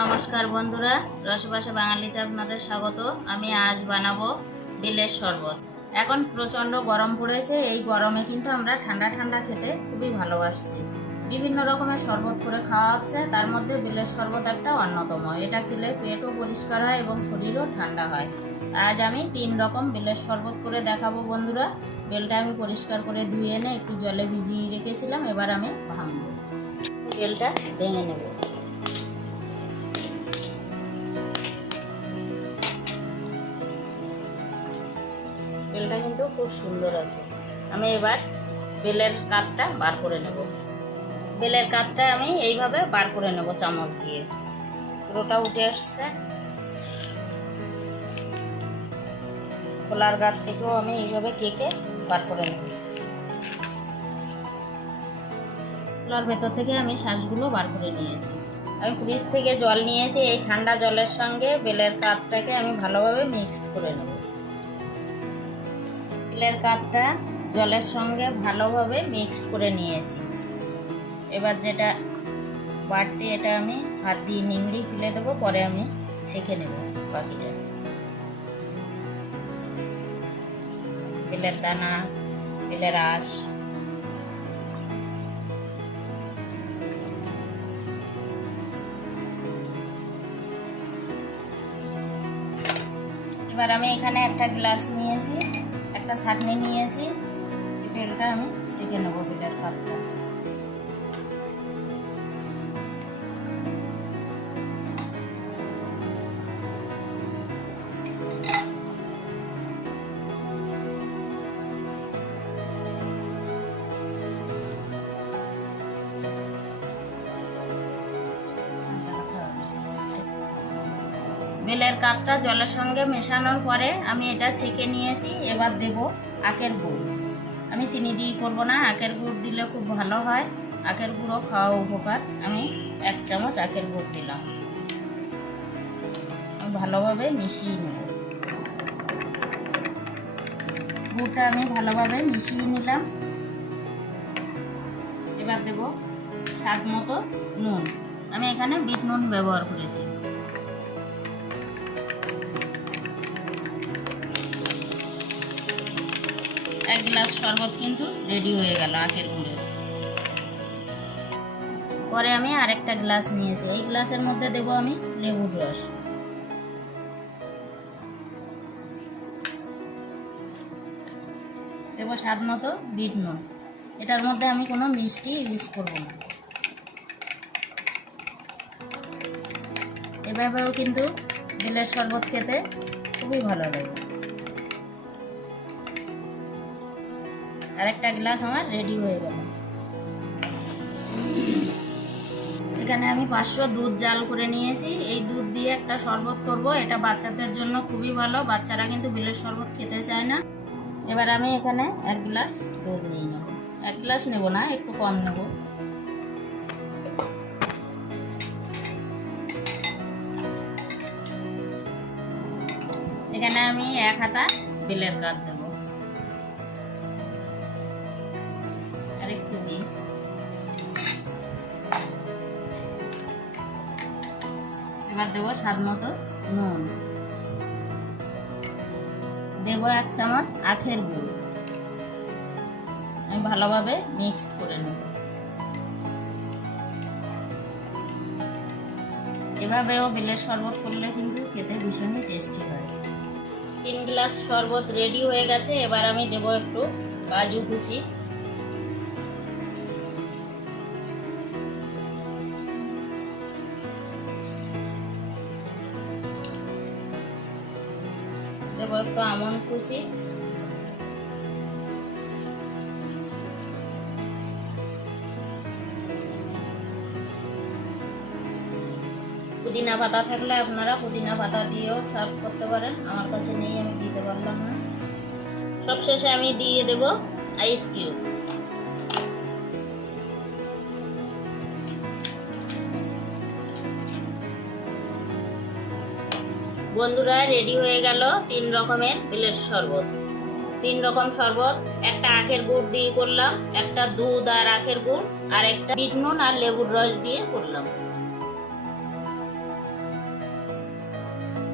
নমস্কার বন্ধুরা, রসবাসা বাঙালিতে আপনাদের স্বাগত। আমি আজ বানাবো বেলের শরবত। এখন প্রচণ্ড গরম পড়েছে, এই গরমে কিন্তু আমরা ঠান্ডা ঠান্ডা খেতে খুবই ভালোবাসছি। বিভিন্ন রকমের শরবত করে খাওয়া হচ্ছে, তার মধ্যে বেলের শরবত একটা অন্যতম। এটা খেলে পেটও পরিষ্কার হয় এবং শরীরও ঠান্ডা হয়। আজ আমি তিন রকম বেলের শরবত করে দেখাবো বন্ধুরা। বেলটা আমি পরিষ্কার করে ধুয়ে এনে একটু জলে ভিজিয়ে রেখেছিলাম, এবার আমি ভাঙবো। বেলটা ভেঙে নেব। খুব সুন্দর আছে। আমি এবার বেলের কাপটা বার করে নেব। বেলের কাপটা আমি এইভাবে বার করে নেব চামচ দিয়ে। পুরোটা উঠে আসছে। খোলার গাছ থেকেও আমি এইভাবে কেকে বার করে নেব। খোলার ভেতর থেকে আমি শ্বাসগুলো বার করে নিয়েছি। আমি ফ্রিজ থেকে জল নিয়েছি। এই ঠান্ডা জলের সঙ্গে বেলের কাপটাকে আমি ভালোভাবে মিক্সড করে নেব। তেলের কাপটা জলের সঙ্গে ভালোভাবে মিক্সড করে নিয়েছি। এবার যেটা বাড়তি এটা আমি হাত দিয়ে নিংড়ি ফেলে দেবো, পরে আমি ছেঁকে নেব বাকিটা। বেলের দানা বেলের আঁশ। এবার আমি এখানে একটা গ্লাস নিয়েছি। একটা ছাঁকনি নিয়েছি এই বেলটা আমি শিখে নেব বেলের কাপটা বেলের কাপটা জলের সঙ্গে মেশানোর পরে আমি এটা ছেঁকে নিয়েছি, এবার দেব আখের গুড়। আমি চিনি দিয়ে করব না, আখের গুড় দিলে খুব ভালো হয়। আখের গুঁড়ো খাওয়া উপকার। আমি এক চামচ আখের গুড় দিলাম। ভালোভাবে মিশিয়ে নেব। গুড়টা আমি ভালোভাবে মিশিয়ে নিলাম। এবার দেব স্বাদ মতো নুন। আমি এখানে বিট নুন ব্যবহার করেছি। গ্লাস শরবত কিন্তু রেডি হয়ে গেল আখের গুঁড়ের পরে আমি আরেকটা গ্লাস নিয়েছি। এই গ্লাসের মধ্যে দেব আমি লেবুর রস। দেবো স্বাদ মতো বিট নুন। এটার মধ্যে আমি কোনো মিষ্টি ইউজ করব না। এভাবেও কিন্তু বেলের শরবত খেতে খুবই ভালো লাগে। আর একটা গ্লাস আমার রেডি হয়ে গেল। এখানে আমি পাঁচশো দুধ জাল করে নিয়েছি। এই দুধ দিয়ে একটা শরবত করব। এটা বাচ্চাদের জন্য খুবই ভালো। বাচ্চারা কিন্তু বিলের শরবত খেতে চায় না। এবার আমি এখানে এক গ্লাস দুধ নিয়ে নেব। এক গ্লাস নেব না, একটু কম নেব। এখানে আমি এক হাতা বেলের কাপ দেব। একটু দিই এবার দেবো স্বাদ মতো নুন। দেব এক চামচ আখের গুঁড়ো। আমি ভালোভাবে মিক্সড করে নেব। এভাবেও বেলের শরবত করলে কিন্তু খেতে ভীষণই টেস্টি হয়। তিন গ্লাস শরবত রেডি হয়ে গেছে, এবার আমি দেব একটু কাজু কুচি। দেবো একটু আমন্ড কুচি। পুদিনা পাতা থাকলে আপনারা পুদিনা পাতা দিয়েও সার্ভ করতে পারেন। আমার কাছে নেই, আমি দিতে পারলাম না। সবশেষে আমি দিয়ে দেব আইস কিউব বন্ধুরা রেডি হয়ে গেল তিন রকমের বেলের শরবত। তিন রকম শরবত, একটা আখের গুড় দিয়ে করলাম, একটা দুধ আর আখের গুড়, আর একটা বিট নুন আর লেবুর রস দিয়ে করলাম।